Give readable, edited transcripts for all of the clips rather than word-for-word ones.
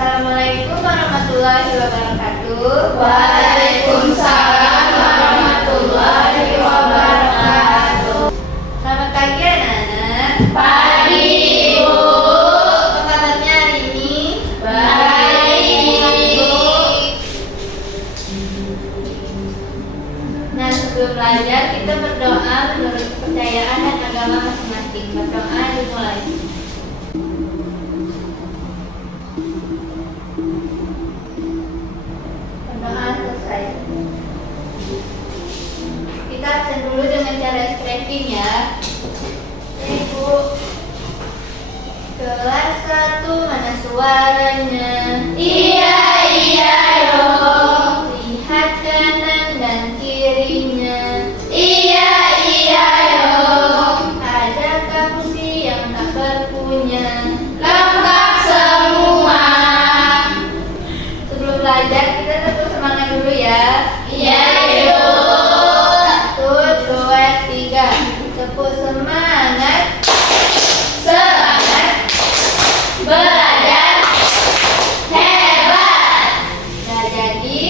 Assalamualaikum warahmatullahi wabarakatuh. Waalaikumsalam warahmatullahi wabarakatuh. Selamat pagi anak-anak. Pagi, Ibu. Apa kabarnya hari ini? Baik. Nah, sebelum belajar kita berdoa menurut kepercayaan dan agama masing-masing. Berdoa dimulai. Berdoa selesai. Kita absen dulu dengan cara stretching ya. Ibu. Kelas 1 mana suaranya? Iya, dong. Lihat kanan dan kirinya. Iya, dong. Adakah fungsi yang tak berpunya? Lengkap semua. Sebelum belajar kita tetap semangat dulu ya. Iya, Ibu. 1, 2, 3. Tepuk semangat. Semangat. Belajar. Hebat. Nah, jadi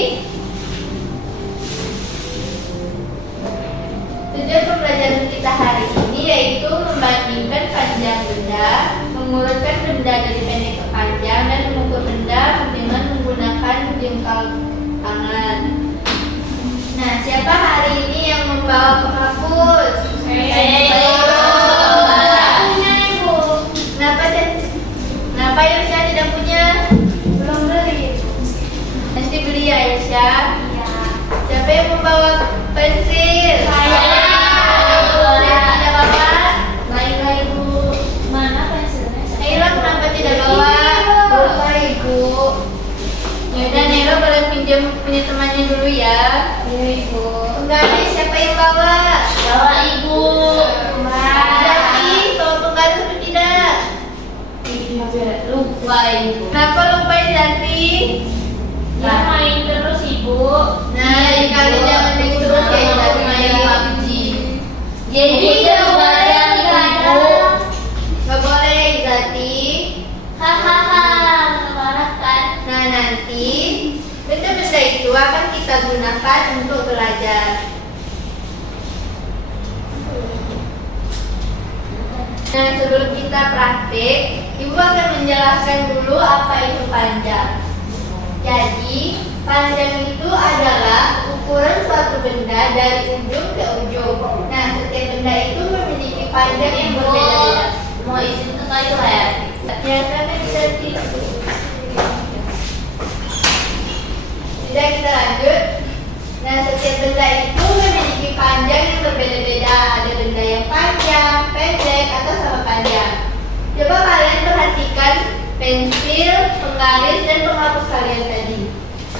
tujuan pembelajaran kita hari ini yaitu membandingkan panjang benda, mengurutkan benda dari pendek ke panjang, dan mengukur benda dengan menggunakan jengkal tangan. Nah, siapa hari ini yang membawa penghapus? Ibu. Kenapa Yusya tidak punya? Belum beli. Nanti beli ya Yusya. Siapa yang membawa pensil? Tidak bawa? Baiklah Ibu. Mana pensilnya? Naila kenapa tidak bawa? Lupa Ibu. Yaudah Naila boleh pinjam punya temannya dulu ya. Iya Ibu. Penggaris siapa yang bawa? Bawa Ibu. Zaki, bawa penggaris atau tidak? Lupa, Ibu. Kenapa lupa Zaki? Ya main terus, Ibu. Nah, jadi kalian jangan main terus ya Zaki main PUBG. Jadi keluarga Ibu. Gak boleh Izati. Hahaha, marah kan? Nah, nanti benda-benda itu akan kita gunakan untuk belajar. Nah, sebelum kita praktik, Ibu akan menjelaskan dulu apa itu panjang. Jadi, panjang itu adalah ukuran suatu benda dari ujung ke ujung. Nah, setiap benda itu memiliki panjang yang berbeda-beda. Mau izin ke toilet? Biasanya bisa Tidak, kita lanjut. Nah, setiap benda itu memiliki panjang yang berbeda-beda. Ada benda yang panjang, pendek, atau sama panjang. Coba kalian perhatikan pensil, penggaris, dan penghapus kalian tadi.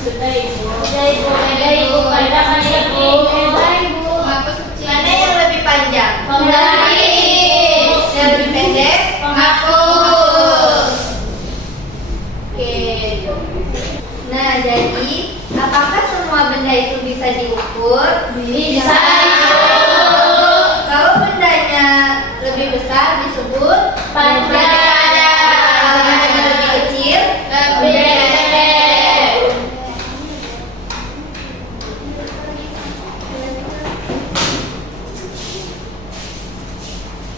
Sudah, Ibu. Sudah, Ibu. Sudah, Ibu. Panjang, Ibu. Ibu, penghapus kecil. Mana yang lebih panjang? Penggaris. Yang lebih pendek? Penghapus. Oke. Nah, jadi apakah semua benda itu bisa diukur? Bisa, Ibu. Kalau bendanya lebih besar disebut Panjang. Kalau bendanya lebih kecil, Lebih pendek.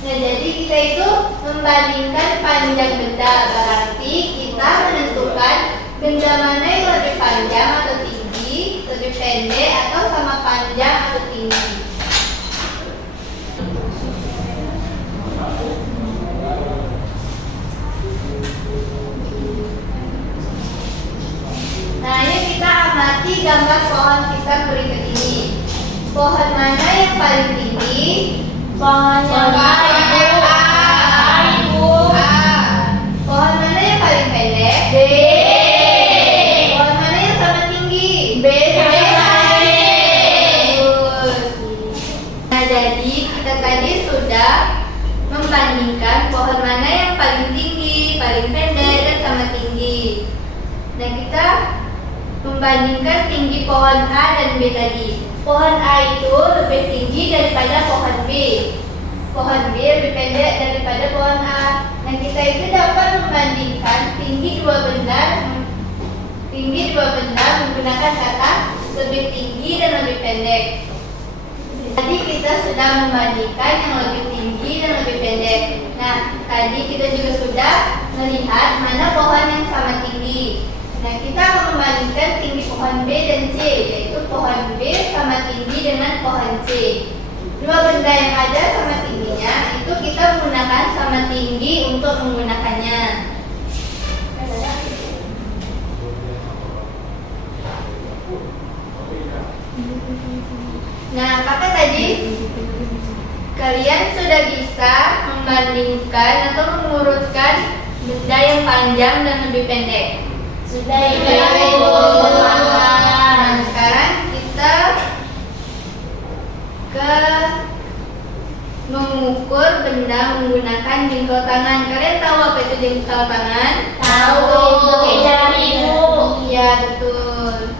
Nah, jadi kita itu membandingkan panjang benda, berarti kita menentukan benda mana yang lebih panjang atau tinggi, lebih pendek atau sama panjang atau tinggi. Nah, ini kita amati gambar pohon pisang berikut ini. Pohon mana yang paling tinggi? Pohon yang paling Ibu. Ibu. Pohon mana yang paling pendek? B. Pohon mana yang sama tinggi? B sama D. Bagus. Nah, jadi kita tadi sudah membandingkan pohon mana yang paling tinggi, paling pendek, dan sama tinggi. Nah, kita membandingkan tinggi pohon A dan B tadi. Pohon A itu lebih tinggi daripada pohon B. Pohon B lebih pendek daripada pohon A. Nah, kita itu dapat membandingkan tinggi dua benda pendek. Tadi kita sudah membandingkan yang lebih tinggi dan lebih pendek. Nah, tadi kita juga sudah melihat mana pohon yang sama tinggi. Nah, kita akan membandingkan tinggi pohon B dan C, yaitu pohon B sama tinggi dengan pohon C. Dua benda yang ada sama tingginya, itu kita menggunakan sama tinggi untuk menggunakannya. Nah, apakah tadi kalian sudah bisa membandingkan atau mengurutkan benda yang panjang dan lebih pendek? Sudah Ibu. Nah, sekarang kita ke mengukur benda menggunakan jengkal tangan. Kalian tahu apa itu jengkal tangan? Tahu Ibu. Jari Ibu. Iya, betul.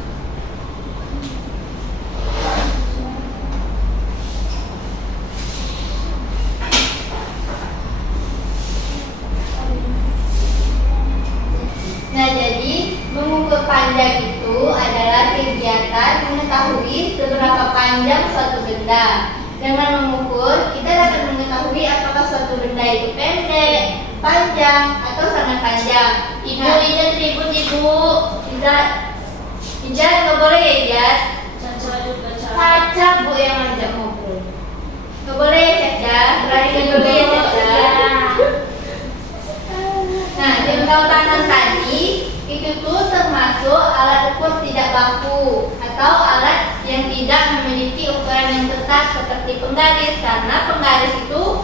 Nah, jadi mengukur panjang itu adalah kegiatan mengetahui seberapa panjang suatu benda. Dengan mengukur, kita dapat mengetahui apakah suatu benda itu pendek, panjang, atau sangat panjang. Ibu, Ijat ribut Ibu. Ijat nggak boleh ya, Ijat? Caca Bu yang ngajak ngobrol. Nggak boleh ya, Caca? Berani nggak boleh ya, Caca? Nah, jengkal tangan tadi itu tuh termasuk alat ukur tidak baku atau alat yang tidak memiliki ukuran yang tetap seperti penggaris, karena penggaris itu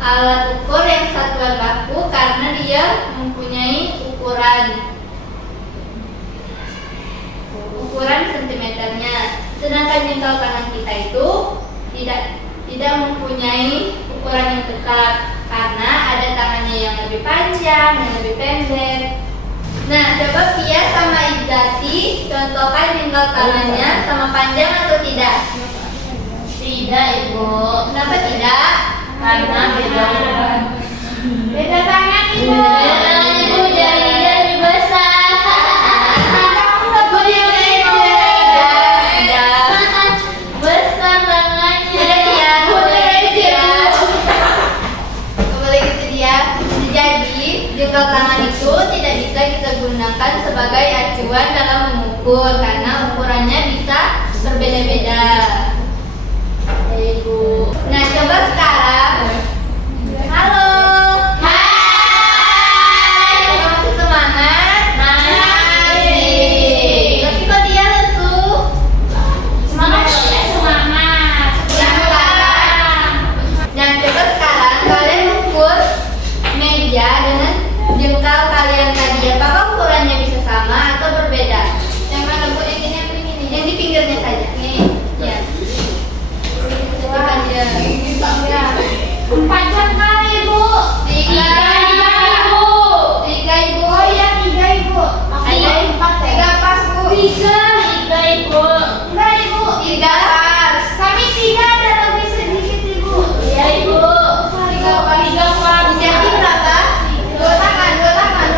alat ukur yang satuan baku karena dia mempunyai ukuran sentimeternya. Sedangkan jengkal tangan kita itu tidak mempunyai ukuran yang tetap karena ada tangannya yang lebih panjang dan lebih pendek. Nah, coba Pia sama Izzati contohkan jengkal tangannya sama panjang atau tidak? Tidak Ibu. Kenapa tidak? Karena beda. Beda tangan Ibu. Beda Ibu, jari besar. Kamu nggak boleh beda. Besar tangannya. Tidak dia, boleh dia. Boleh gitu dia. Jadi jengkal tangan itu tidak bisa kita gunakan sebagai acuan dalam mengukur karena ukurannya bisa berbeda-beda. Ibu. Nah, coba sekarang. Halo. Hai. Masih semangat? Masih. Tapi kok dia lesu? Semangat ya, semangat. Nah, coba sekarang kalian ukur meja dengan jengkal kalian tadi. Apakah ukurannya bisa sama atau berbeda? Yang mana Bu? Yang ini apa ini? Yang di pinggirnya saja. Nih, ya. Coba aja. Panjang kali Bu. Tiga. Ibu. Tiga Ibu. Oh iya 3 Ibu. Ada 4, 3 pas Bu. 3 Ibu. Enggak Ibu. 3 pas. Kami 3 ada lebih sedikit Ibu. Iya Ibu. 3 pas. Jadi berapa? 2 tangan, 2 tangan.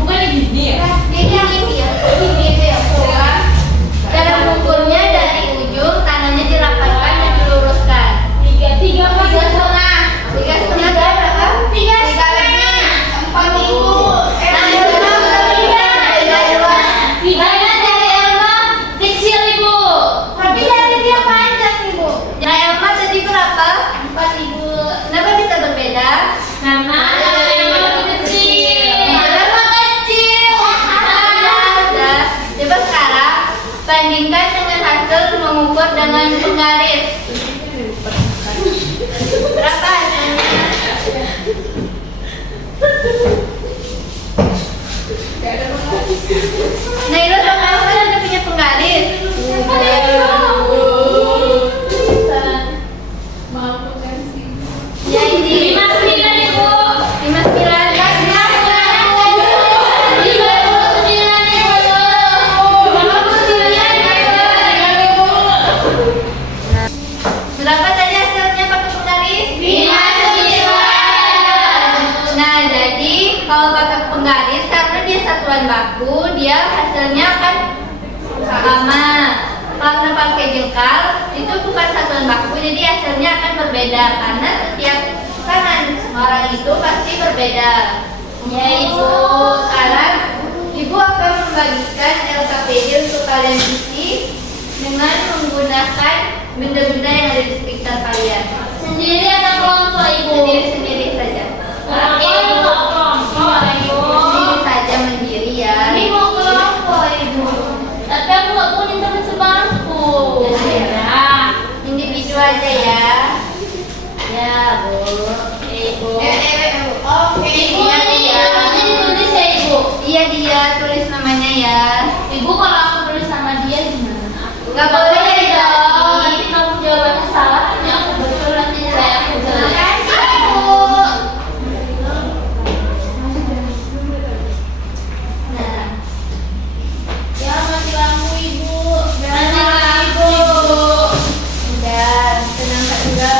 Bukannya gini ya? Ini ya. Ini ya. Dalam mengukurnya dari ujung tangannya dirapatkan dan diluruskan. 3 pas. 3,5 berapa? 3,5. 4 Ibu. Tiganya dari Elma kecil Ibu. Tapi dari dia panjang Ibu. Nah, Elma tadi berapa? 4 Ibu. Kenapa bisa berbeda? Karena Elma lebih kecil. Elma kecil. Udah. Coba sekarang bandingkan dengan hasil mengukur dengan penggaris. Berapa hasilnya? Nah, itu sama aku kan udah punya penggaris. Ya ini 59 Ibu. 59. 59 Berapa tadi hasilnya pakai penggaris? 59. Nah, jadi kalau pakai penggaris karena dia satuan baku, dia hasilnya akan Sama. Karena pakai jengkal itu bukan satuan baku, jadi hasilnya akan berbeda karena setiap tangan orang itu pasti berbeda. Ya Ibu. Sekarang Ibu akan membagikan LKPD untuk kalian isi dengan menggunakan benda-benda yang ada di sekitar kalian. Sendiri atau kelompok Ibu? Sendiri saja. Kelompok Ibu. Sendiri saja mandiri ya. Ini mau kelompok Ibu. Tapi aku gak punya teman sebangku. Ya. Individu aja ya. Ya Bu. Ibu. Oke. Ibu ini namanya ditulis ya Ibu. Iya dia tulis namanya ya. Ibu kalau aku tulis sama dia gimana? Nggak boleh ya. Nanti kamu jawabannya salah, ya aku betul nanti saya aku jelek. Makasih Ibu. Nah, Ya mati lampu Ibu. Mati lampu Ibu. udah tenang Kak juga.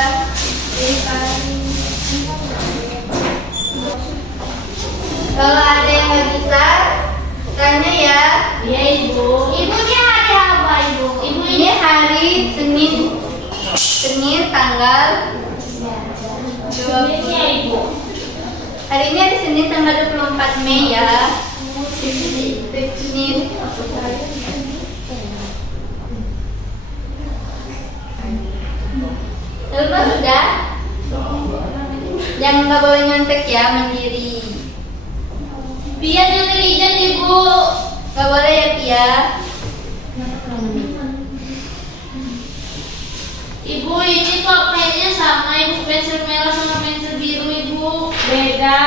Kalau ada yang nggak bisa, tanya ya. Iya Ibu. Ibu ini hari apa Ibu? Ibu Ini hari Senin tanggal ini ya Ibu. hari ini hari Senin tanggal 24 Mei ya. Senin. Rumah sudah? Yang nggak boleh nyontek ya, mandiri. Biar intelligent Ibu. Nggak boleh ya Pia. Ibu ini kok kayaknya sama Ibu, pensil merah sama pensil biru Ibu. Beda.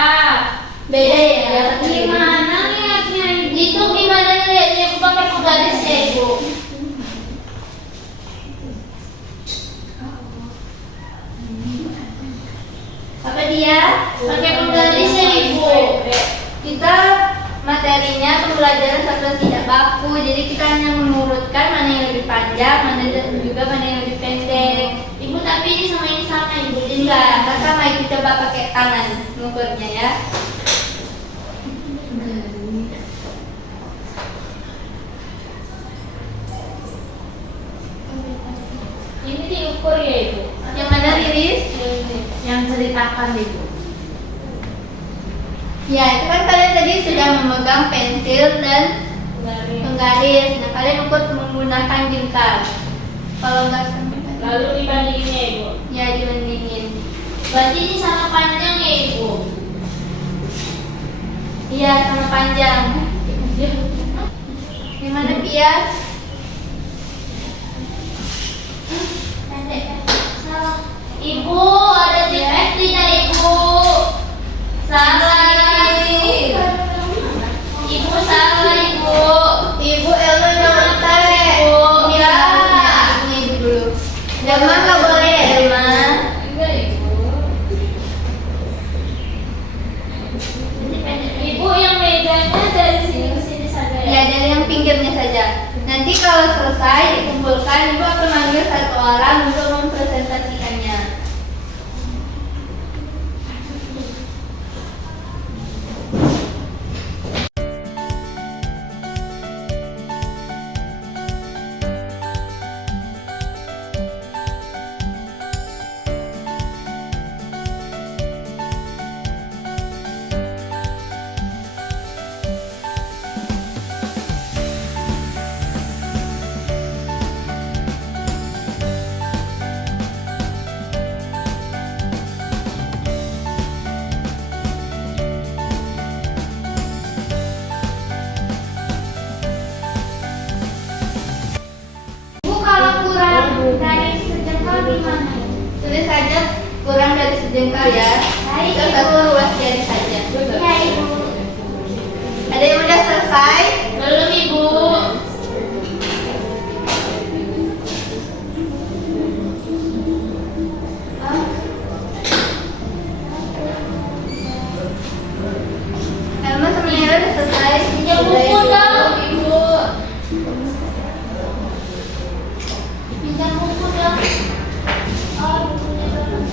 Beda ya. Gimana lihatnya Ibu? Itu gimana lihatnya Ibu pakai penggaris ya Ibu? Apa dia? Pakai penggaris ya Ibu. Kita materinya pembelajaran satuan tidak baku, jadi kita hanya mengurutkan mana yang lebih panjang, mana juga mana yang lebih pendek. Ibu tapi ini sama Ibu. Jadi Enggak, kakak mau coba pakai tangan mengukurnya ya. ini diukur ya Ibu. Yang mana Riris? Yang ceritakan Ibu. Ya, itu kan kalian tadi sudah memegang pensil dan penggaris. Nah, kalian ukur menggunakan jengkal. Kalau nggak sampai, Lalu dibandingin ya Ibu. ya dibandingin. Berarti ini sama panjang ya Ibu. Iya, sama panjang. Gimana Pia? Pendek. Salah. Ibu ada defek tidak Ibu? Salah. Ibu salah Ibu. Ibu Elma nyontek. Ibu. Ya, ini Ibu dulu. Elma nggak boleh ya Elma. Enggak Ibu. Ini pendek. Ibu yang meganya dari sini ke sini saja Ya, dari yang pinggirnya saja. Nanti kalau selesai dikumpulkan, Ibu akan manggil satu orang untuk mempresentasikannya. Ibu kalau kurang dari sejengkal gimana? Tulis saja kurang dari sejengkal ya. Baik, Kita Ibu. satu ruas jari saja. Ya Ibu. Ada yang udah selesai? Belum Ibu. Elma sama Nera udah selesai. Pinjam buku dong Ibu. Pinjam buku dong. Oh, bukunya dong.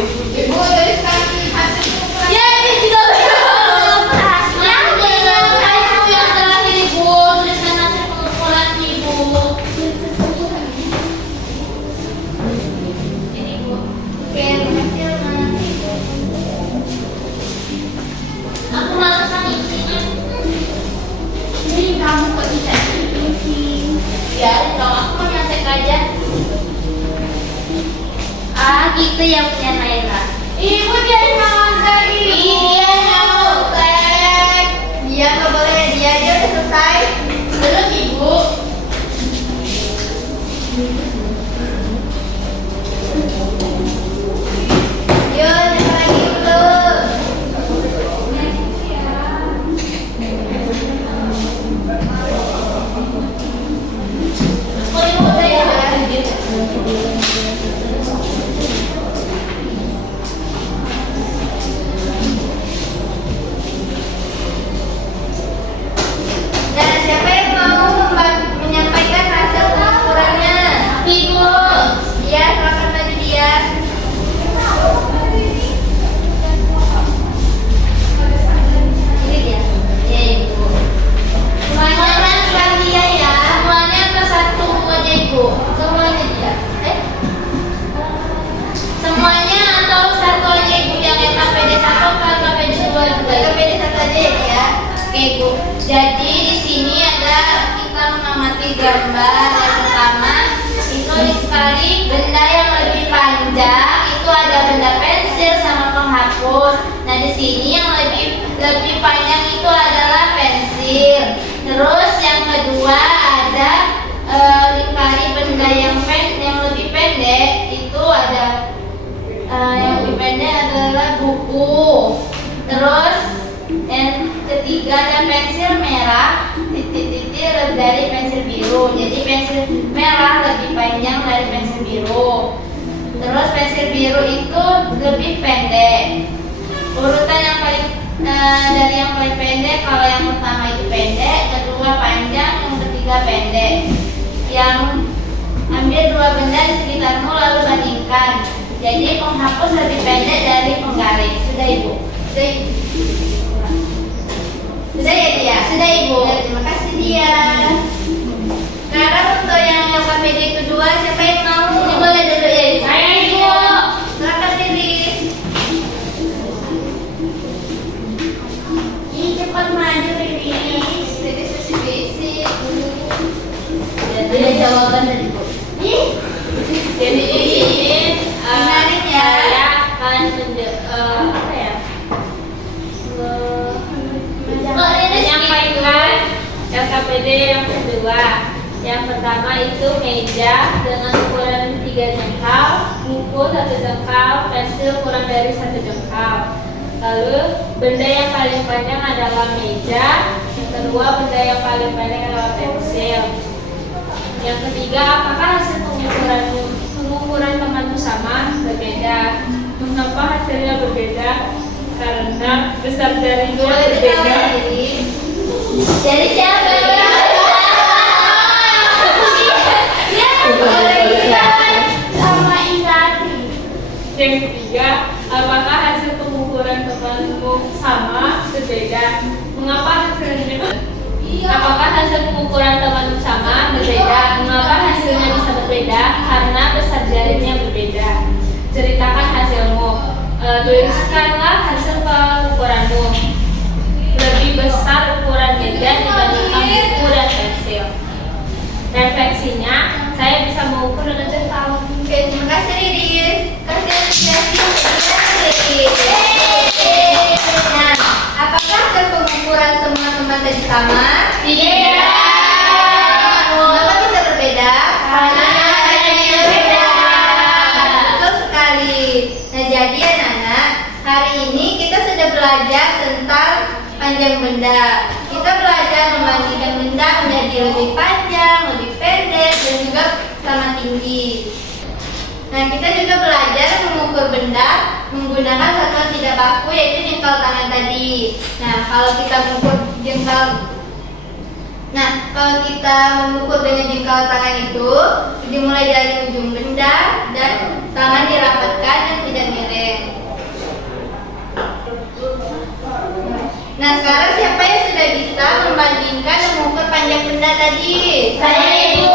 Ibu tuliskan hasil pengukuran. Ya, ini juga yang terakhir Ibu, tuliskan hasil pengukuran Ibu. Ini Bu. Oke, makasih Alma. Aku malasan isinya. Ini kamu kok bisa isi? Ya, kalau aku mau nyontek aja. Ah, gitu ya punya Naira. Ibu jadi dari. Iya, nyontek. Dia nggak boleh, dia aja udah selesai. Belum Ibu. Yuk, siapa lagi belum? Oh, Ibu udah ya. Nah, siapa yang mau menyampaikan hasil pengukurannya? Ibu. Dia, silakan maju dia. Ini dia. Ya, Ibu. Semuanya bukan dia ya. Semuanya ke satu aja Ibu. Semuanya dia. Semuanya atau satu aja Ibu, yang KPD 1 atau KPD 2 juga. Pilih satu aja ya dia. Oke Bu, jadi di sini ada kita mengamati gambar yang pertama itu sekali benda yang lebih panjang itu ada benda pensil sama penghapus. Nah di sini yang lebih panjang itu adalah pensil. Terus yang kedua ada lingkari benda yang lebih pendek itu ada yang lebih pendek adalah buku. Terus yang ketiga ada pensil merah titik-titik dari pensil biru. Jadi pensil merah lebih panjang dari pensil biru. Terus pensil biru itu lebih pendek. Urutan yang paling dari yang paling pendek, kalau yang pertama itu pendek, kedua panjang, yang ketiga pendek. Yang ambil dua benda di sekitarmu lalu bandingkan. Jadi penghapus lebih pendek dari penggaris. Sudah Ibu? Sudah, Ibu. Sudah ya dia? Sudah Ibu. Ya, terima kasih dia. Sekarang untuk yang KPD kedua, siapa yang mau? Ini boleh dulu ya Ibu. Saya Ibu. Silakan Riris. Ini cepat maju Riris. Riris masih basic. Jadi ada jawaban dari Ibu. Jadi ini Menarik ya. saya akan apa ya? Menyampaikan LKPD yang kedua. Yang pertama itu meja dengan ukuran 3 jengkal, buku 1 jengkal, pensil kurang dari 1 jengkal. Lalu benda yang paling panjang adalah meja. Yang kedua benda yang paling pendek adalah pensil. Yang ketiga, apakah hasil pengukuran temanmu sama? Berbeda. Mengapa hasilnya berbeda? Karena besar jarinya Boleh berbeda. diketahui, Riris. Jadi siapa yang sama Indari? Yang ketiga, apakah hasil pengukuran temanmu sama? Berbeda. Mengapa hasilnya? Apakah hasil pengukuran temanmu sama? Berbeda. Mengapa hasilnya bisa berbeda? Karena besar jarinya berbeda. Ceritakan hasilmu. Tuliskanlah hasil pengukuranmu. Lebih besar ukuran meja dibandingkan buku dan pensil. Refleksinya, saya bisa mengukur dengan jengkal. Oke, terima kasih Riris. Kasih apresiasi untuk Riris. Nah, apakah hasil pengukuran semua teman tadi sama? Tidak. Mengapa bisa berbeda? Karena adanya beda. Betul sekali. Nah, jadi anak-anak, hari ini kita sudah belajar tentang panjang benda. Kita belajar membandingkan benda menjadi lebih panjang, lebih pendek, dan juga sama tinggi. Nah, kita juga belajar mengukur benda menggunakan satuan tidak baku, yaitu jengkal tangan tadi. Nah, kalau kita mengukur dengan jengkal tangan itu dimulai dari ujung benda dan tangan dirapatkan dan tidak miring. bisa membandingkan dan mengukur panjang benda tadi? Saya, Ibu.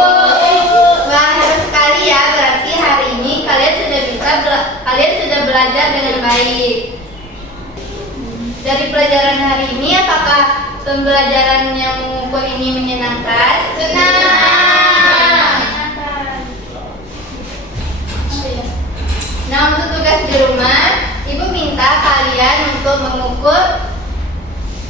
Wah, hebat sekali ya. Berarti hari ini kalian sudah belajar dengan baik. Dari pelajaran hari ini, apakah pembelajaran yang mengukur ini menyenangkan? Senang. Nah, untuk tugas di rumah, Ibu minta kalian untuk mengukur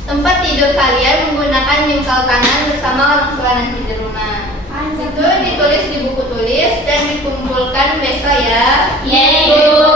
tempat tidur kalian menggunakan jengkal tangan bersama orang tua nanti di rumah. Itu ditulis di buku tulis dan dikumpulkan besok ya. Iya, Ibu.